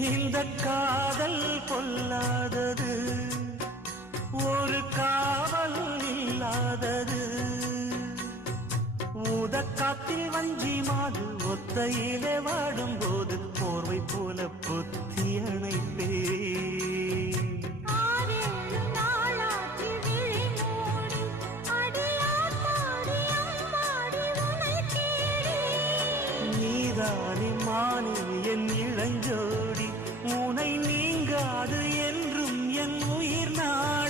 இந்த காதல் பொல்லாதது, ஒரு காவல் இல்லாதது. ஊதக்காத்தில் வஞ்சி மாது ஒத்தையிலே வாடும்போது போர்வை போல பொத்தி அணைப்பே. நீதானே மானே என் இளஞ்சோடி, உனை நீங்காது என்றும் என் உயிர் நான்.